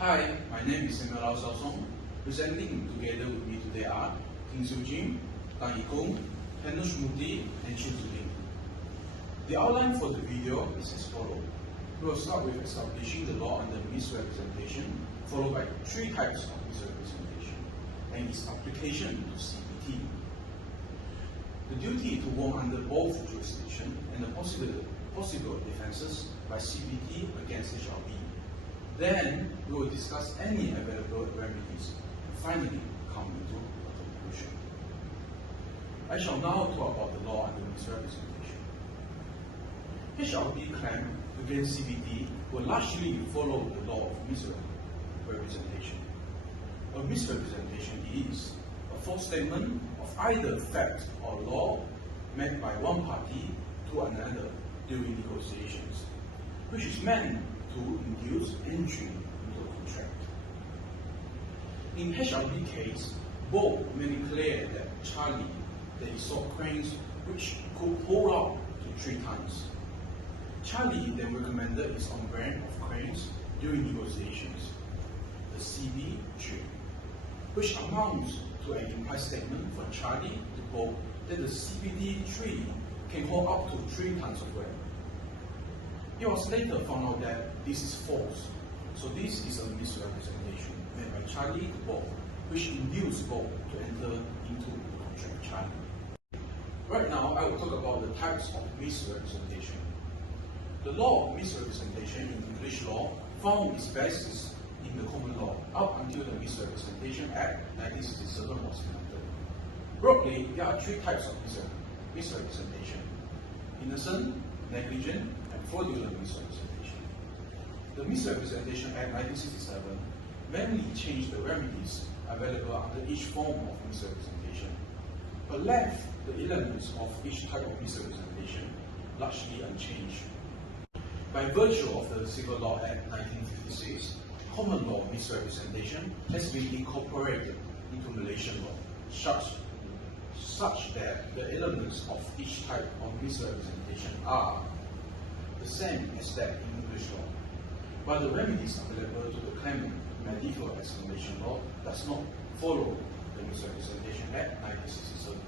Hi, my name is Samuel Lau Sao Song. Presenting together with me today are Ting Siu Jim, Tang Yikong, Hanush Murthy, and Chin Tzu Ling. The outline for the video is as follows. We will start with establishing the law under misrepresentation, followed by three types of misrepresentation, and its application to CBT. The duty to warn under both jurisdiction and the possible defenses by CBT against HLB. Then we will discuss any available remedies and finally come into a conclusion. I shall now talk about the law under misrepresentation. HLB claim against CBT will largely follow the law of misrepresentation. A misrepresentation is a false statement of either fact or law made by one party to another during negotiations, which is meant to induce entry into a contract. In HLB case, both made it clear that Charlie they sold cranes which could hold up to 3 tons. Charlie then recommended his own brand of cranes during negotiations, the CB3, which amounts to an implied statement from Charlie to both that the CBT3 can hold up to 3 tons of weight. It was later found out that this is false, so this is a misrepresentation made by Charlie to Bob, which induced Bob to enter into the contract with Charlie. Right now, I will talk about the types of misrepresentation. The law of misrepresentation in English law found its basis in the common law up until the Misrepresentation Act 1967 was enacted. Broadly, there are 3 types of misrepresentation: innocent, negligent, and fraudulent misrepresentation. The Misrepresentation Act 1967 mainly changed the remedies available under each form of misrepresentation, but left the elements of each type of misrepresentation largely unchanged. By virtue of the Civil Law Act 1956, common law misrepresentation has been incorporated into Malaysian law, such that the elements of each type of misrepresentation are the same as that in English law, but the remedies available to the claimant in medieval as Malaysian law does not follow the Misrepresentation Act 1967.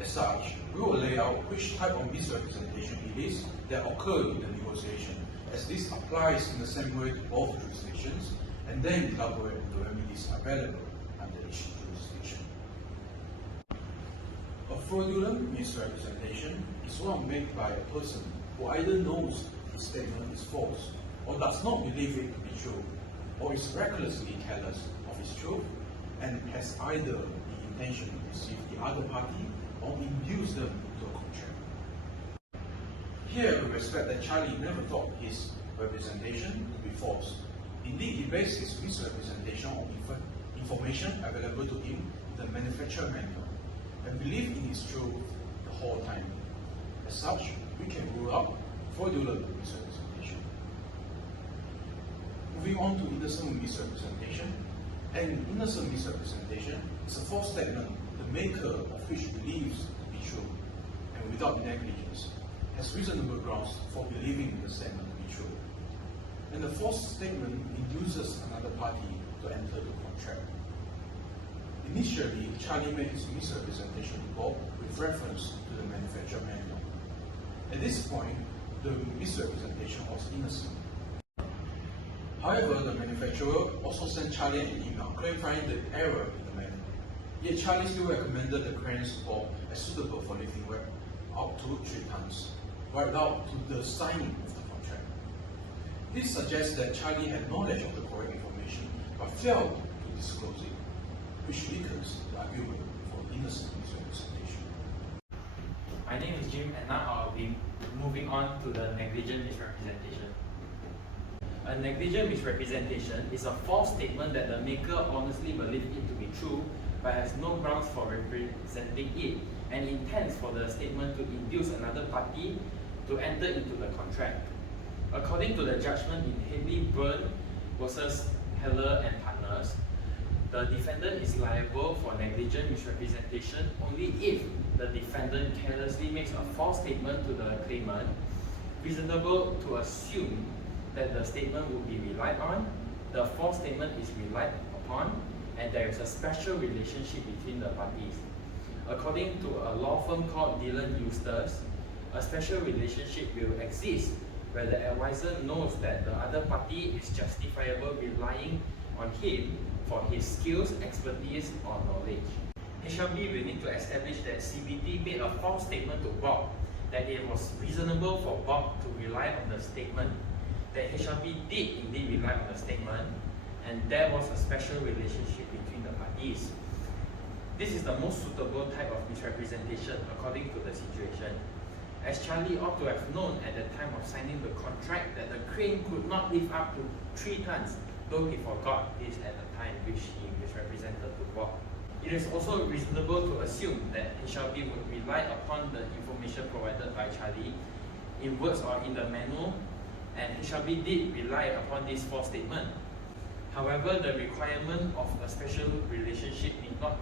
As such, we will lay out which type of misrepresentation it is that occurred in the negotiation, as this applies in the same way to both jurisdictions, and then elaborate on the remedies available under each jurisdiction. A fraudulent misrepresentation is one made by a person who either knows the statement is false, or does not believe it to be true, or is recklessly careless of its truth, and has either the intention to deceive the other party or induce them into a contract. Here we respect that Charlie never thought his representation to be false. Indeed, he based his misrepresentation on information available to him in the manufacturer manual, and believed in his truth the whole time. As such, we can rule out fraudulent misrepresentation. Moving on to innocent misrepresentation. An innocent misrepresentation is a false statement the maker of which believes to be true, and without negligence, has reasonable grounds for believing the statement to be true. And the false statement induces another party to enter the contract. Initially, Charlie made his misrepresentation to Bob with reference to the manufacturer manual. At this point, the misrepresentation was innocent. However, the manufacturer also sent Charlie an email clarifying the error in the manual. Yet Charlie still recommended the cranes to Bob as suitable for lifting weight up to 3 tons, right out to the signing of the contract. This suggests that Charlie had knowledge of the correct information but failed to disclose it, which weakens the argument for innocent misrepresentation. My name is Jim, and now I'll be moving on to the negligent misrepresentation. A negligent misrepresentation is a false statement that the maker honestly believes it to be true but has no grounds for representing it, and intends for the statement to induce another party to enter into the contract. According to the judgment in Hadley Byrne versus Heller and Partners, the defendant is liable for negligent misrepresentation only if the defendant carelessly makes a false statement to the claimant, reasonable to assume that the statement will be relied on, the false statement is relied upon and there is a special relationship between the parties. According to a law firm called Dillon Eustace, a special relationship will exist where the advisor knows that the other party is justifiable relying on him for his skills, expertise, or knowledge. HLB will need to establish that CBT made a false statement to Bob, that it was reasonable for Bob to rely on the statement, that HLB did indeed rely on the statement, and there was a special relationship between the parties. This is the most suitable type of misrepresentation according to the situation, as Charlie ought to have known at the time of signing the contract that the crane could not lift up to 3 tons, though he forgot this at the time which he misrepresented to Bob. It is also reasonable to assume that HLB would rely upon the information provided by Charlie in words or in the manual, and HLB did rely upon this false statement. However, the requirement of a special relationship need not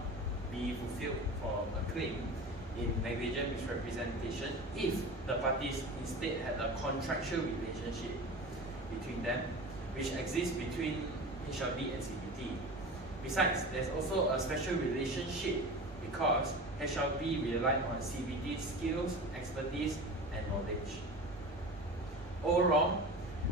be fulfilled for a claim in negligent misrepresentation if the parties instead had a contractual relationship between them, which exists between HLB and CBT. Besides, there's also a special relationship because HLB relied on CBT's skills, expertise, and knowledge. Overall,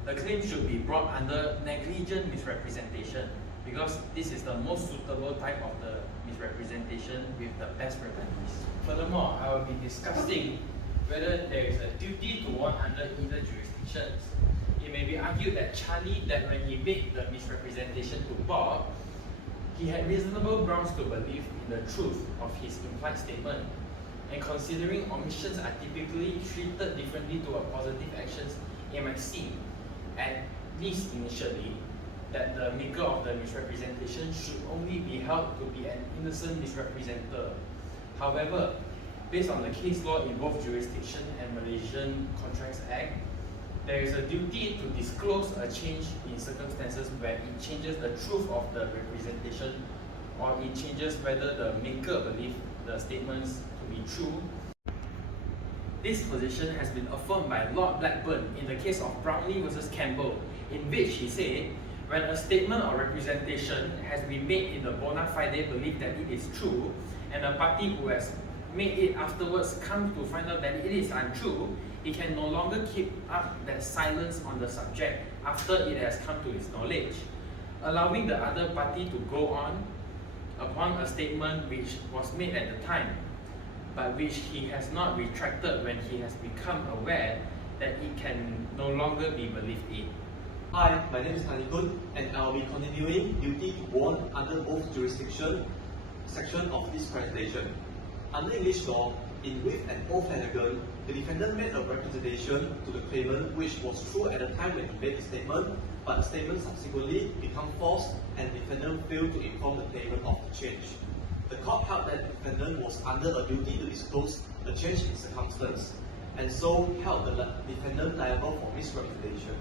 the claim should be brought under negligent misrepresentation because this is the most suitable type of the misrepresentation with the best remedies. Furthermore, I will be discussing whether there is a duty to warn under either jurisdictions. It may be argued that Charlie, that when he made the misrepresentation to Bob, he had reasonable grounds to believe in the truth of his implied statement. And considering omissions are typically treated differently to a positive actions, it might seem, at least initially, that the maker of the misrepresentation should only be held to be an innocent misrepresenter. However, based on the case law in both jurisdiction and Malaysian Contracts Act, there is a duty to disclose a change in circumstances where it changes the truth of the representation or it changes whether the maker believes the statements to be true. This position has been affirmed by Lord Blackburn in the case of Brownlee versus Campbell, in which he said, when a statement or representation has been made in the bona fide belief that it is true, and a party who has made it afterwards comes to find out that it is untrue, he can no longer keep up that silence on the subject after it has come to his knowledge, allowing the other party to go on upon a statement which was made at the time, but which he has not retracted when he has become aware that it can no longer be believed in. Hi, my name is Tanikun, and I will be continuing duty to warn under both jurisdiction section of this presentation. Under English law, in With and O Flanagan, the defendant made a representation to the claimant which was true at the time when he made the statement, but the statement subsequently became false and the defendant failed to inform the claimant of the change. The court held that the defendant was under a duty to disclose the change in circumstance, and so held the defendant liable for misrepresentation.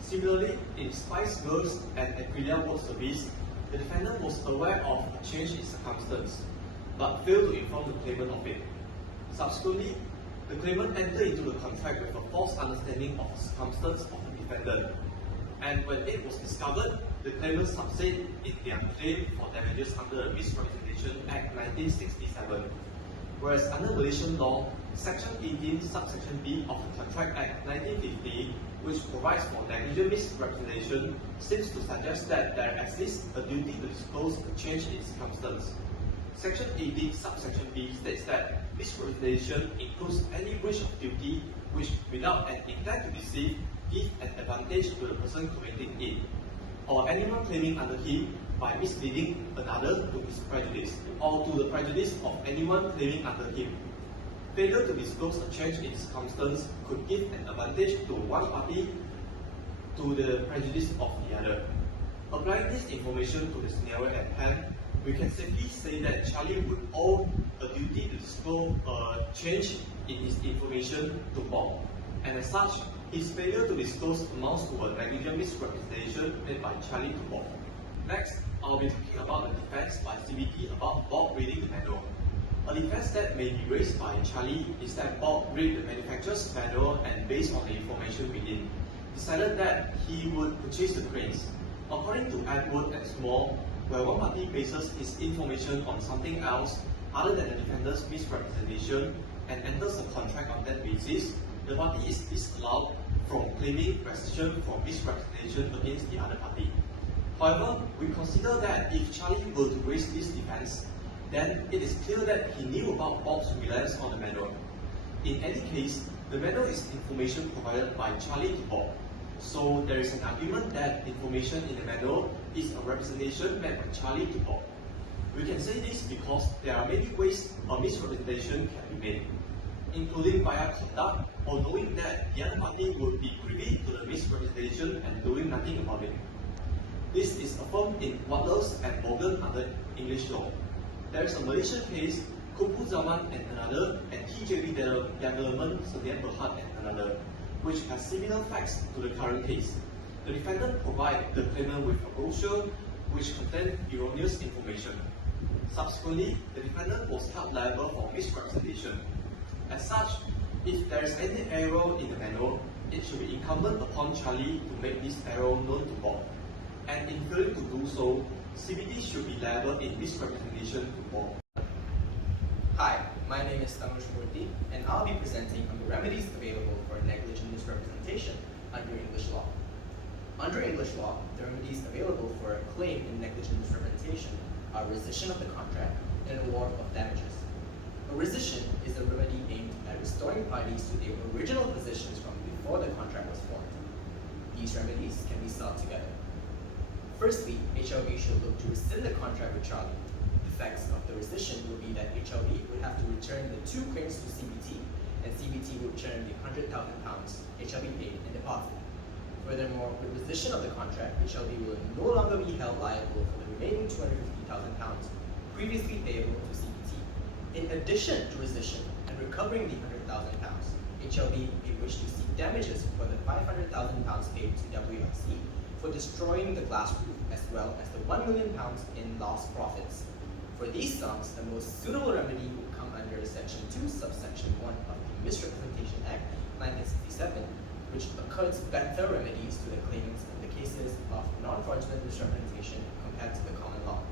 Similarly, in Spice Girls and Aprilia World Service, the defendant was aware of a change in circumstance, but failed to inform the claimant of it. Subsequently, the claimant entered into the contract with a false understanding of the circumstance of the defendant, and when it was discovered, the claimant succeeded in their claim for damages under the Misrepresentation Act 1967. Whereas under Malaysian law, Section 18, subsection B of the Contract Act 1950, which provides for negligent misrepresentation, seems to suggest that there exists a duty to disclose a change in circumstance. Section 18, subsection B states that misrepresentation includes any breach of duty which, without an intent to deceive, give an advantage to the person committing it, or anyone claiming under him by misleading another to his prejudice, or to the prejudice of anyone claiming under him. Failure to disclose a change in circumstance could give an advantage to one party to the prejudice of the other. Applying this information to the scenario at hand, we can simply say that Charlie would owe a duty to disclose a change in his information to Bob, and as such, his failure to disclose amounts to a negligent misrepresentation made by Charlie to Bob. Next, I'll be talking about the defense by CBT about Bob reading the manual. A defense that may be raised by Charlie is that Bob read the manufacturer's manual and based on the information within, decided that he would purchase the cranes. According to Edward and Small, where one party bases its information on something else other than the defendant's misrepresentation and enters a contract on that basis, the party is disallowed from claiming rescission for misrepresentation against the other party. However, we consider that if Charlie were to raise this defense, then it is clear that he knew about Bob's reliance on the manual. In any case, the manual is information provided by Charlie to Bob. So there is an argument that information in the manual is a representation made by Charlie to Bob. We can say this because there are many ways a misrepresentation can be made, including via conduct or knowing that the other party would be privy to the misrepresentation and doing nothing about it. This is affirmed in Watlers and Morgan under English law. There is a Malaysian case, Kupu Zaman and another, and TJB Yagelaman, Sedian Berhad and another, which has similar facts to the current case. The defendant provided the claimant with a brochure which contained erroneous information. Subsequently, the defendant was held liable for misrepresentation. As such, if there is any error in the manual, it should be incumbent upon Charlie to make this error known to Bob. And in failing to do so, CBT should be liable in misrepresentation to Bob. Hi, my name is Tanush Murthy, and I'll be presenting on the remedies available for negligent misrepresentation under English law. Under English law, the remedies available for a claim in negligent misrepresentation are rescission of the contract and award of damages. A rescission is a remedy aimed at restoring parties to their original positions from before the contract was formed. These remedies can be sought together. Firstly, HLB should look to rescind the contract with Charlie. The effects of the rescission would be that HLB would have to return the 2 claims to CBT, and CBT would return the £100,000 HLB paid and deposited. Furthermore, with rescission of the contract, HLB will no longer be held liable for the remaining £250,000 previously payable to CBT. In addition to rescission and recovering the £100,000, HLB may wish to seek damages for the £500,000 paid to WLC for destroying the glass roof, as well as the £1 million in lost profits. For these sums, the most suitable remedy will come under Section 2, subsection 1 of the Misrepresentation Act 1967, which accords better remedies to the claimants in the cases of non-fraudulent misrepresentation compared to the common law.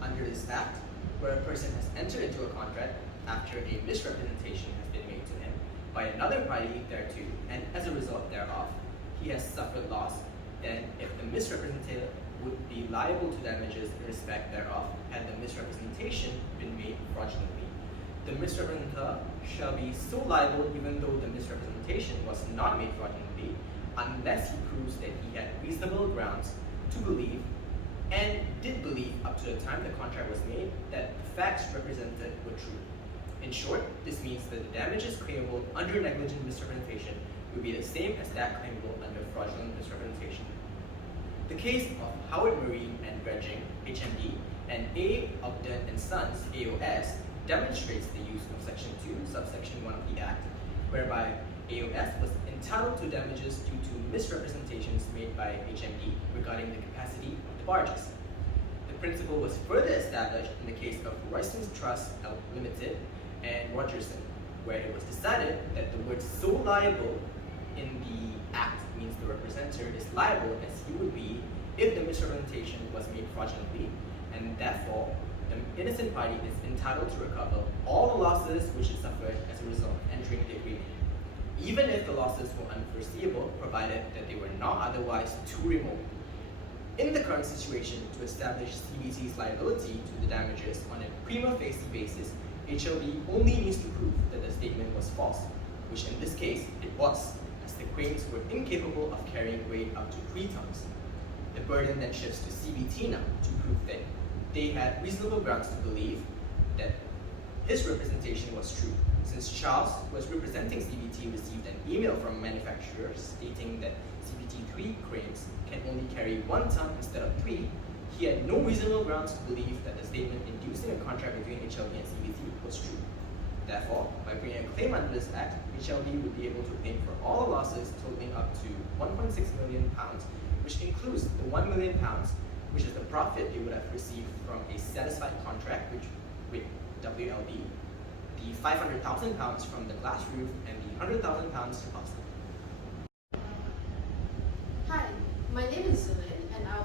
Under this act, where a person has entered into a contract after a misrepresentation has been made to him by another party thereto, and as a result thereof, he has suffered loss, then if the misrepresentator would be liable to damages in respect thereof had the misrepresentation been made fraudulently. The misrepresentator shall be so liable even though the misrepresentation was not made fraudulently, unless he proves that he had reasonable grounds to believe and did believe up to the time the contract was made that the facts represented were true. In short, this means that the damages claimable under negligent misrepresentation will be the same as that claimable under fraudulent misrepresentation. The case of Howard Marine and Dredging, HMD, and A. Upton and Sons, AOS, demonstrates the use of Section 2, subsection 1 of the Act, whereby AOS was entitled to damages due to misrepresentations made by HMD regarding the capacity of the barges. The principle was further established in the case of Royston's Trust Limited and Rogerson, where it was decided that the word "so liable" in the Act means the representator is liable as he would be if the misrepresentation was made fraudulently, and therefore the innocent party is entitled to recover all the losses which it suffered as a result of entering the agreement, even if the losses were unforeseeable, provided that they were not otherwise too remote. In the current situation, to establish CBT's liability to the damages on a prima facie basis, HLB only needs to prove that the statement was false, which in this case it was, as the claims were incapable of carrying weight up to 3 tons. The burden then shifts to CBT now to prove that they had reasonable grounds to believe that his representation was true, since Charles, who was representing CBT, received an email from manufacturers stating that CBT3 cranes can only carry 1 ton instead of 3. He had no reasonable grounds to believe that the statement inducing a contract between HLB and CBT was true. Therefore, by bringing a claim under this Act, HLB would be able to claim for all the losses totaling up to £1.6 million, which includes the £1 million, which is the profit they would have received from a satisfied contract with WLB, the £500,000 from the glass roof, and the £100,000 deposit. Hi, my name is Zilin, and I'll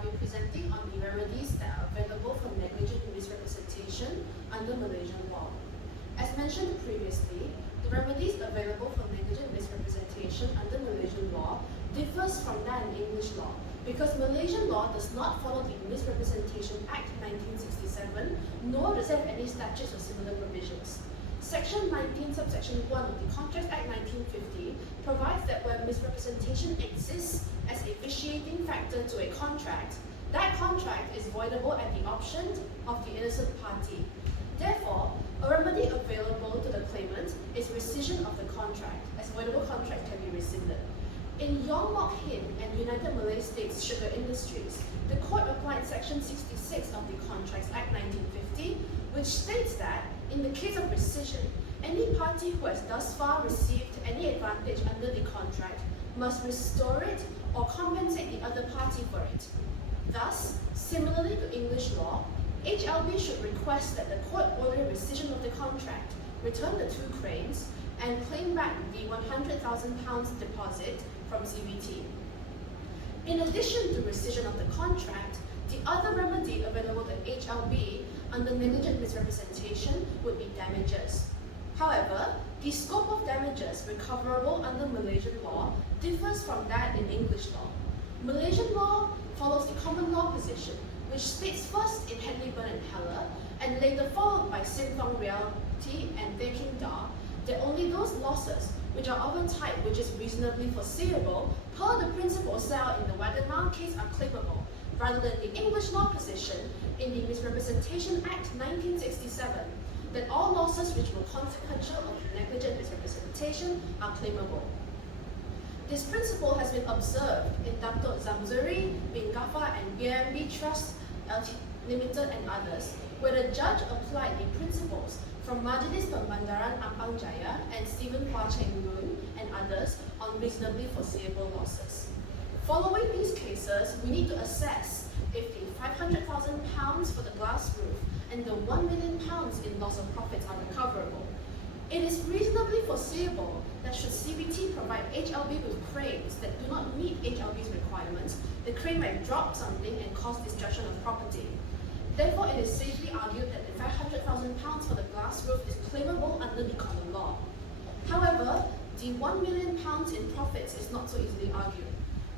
Because Malaysian law does not follow the Misrepresentation Act 1967, nor does it have any statutes or similar provisions. Section 19, subsection 1 of the Contracts Act 1950 provides that where misrepresentation exists as a vitiating factor to a contract, that contract is voidable at the option of the innocent party. Therefore, a remedy available to the claimant is rescission of the contract, as voidable contract can be rescinded. In Yong Mok Hin and United Malay States Sugar Industries, the court applied Section 66 of the Contracts Act 1950, which states that, in the case of rescission, any party who has thus far received any advantage under the contract must restore it or compensate the other party for it. Thus, similarly to English law, HLB should request that the court order rescission of the contract, return the 2 cranes, and claim back the £100,000 deposit from CBT. In addition to rescission of the contract, the other remedy available to HLB under negligent misrepresentation would be damages. However, the scope of damages recoverable under Malaysian law differs from that in English law. Malaysian law follows the common law position, which states first in Henley Burn and Heller, and later followed by Sin Fong Realty and Teh King Da, that only those losses which are of a type which is reasonably foreseeable per the principle set out in the Waddamount case are claimable, rather than the English law position in the Misrepresentation Act 1967, that all losses which were consequential of negligent misrepresentation are claimable. This principle has been observed in Dato' Zamzuri, bin Ghaffar and BNB Trust Limited and others, where the judge applied the principles from Majlis Pembandaran Ampang Jaya and Stephen Hua Cheng Lun and others on reasonably foreseeable losses. Following these cases, we need to assess if the £500,000 for the glass roof and the £1 million in loss of profits are recoverable. It is reasonably foreseeable that should CBT provide HLB with cranes that do not meet HLB's requirements, the crane might drop something and cause destruction of property. Therefore, it is safely argued that the £500,000 for the glass roof is claimable under the common law. However, the £1 million in profits is not so easily argued.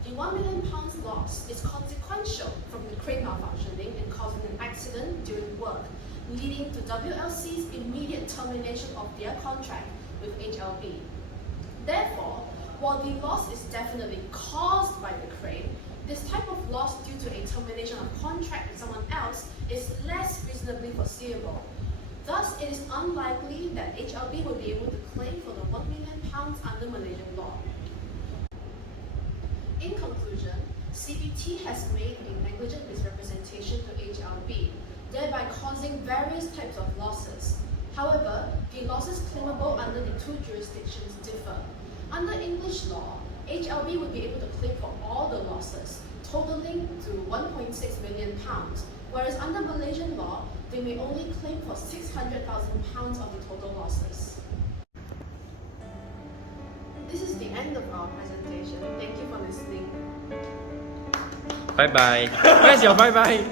The £1 million loss is consequential from the crane malfunctioning and causing an accident during work, leading to WLC's immediate termination of their contract with HLB. Therefore, while the loss is definitely caused by the crane, this type of loss due to a termination of contract with someone else is less reasonably foreseeable. Thus, it is unlikely that HLB will be able to claim for the £1 million under Malaysian law. In conclusion, CBT has made a negligent misrepresentation to HLB, thereby causing various types of losses. However, the losses claimable under the 2 jurisdictions differ. Under English law, HLB would be able to claim for all the losses, totaling to £1.6 million, whereas under Malaysian law, they may only claim for £600,000 of the total losses. This is the end of our presentation. Thank you for listening. Bye bye. Where's your bye bye?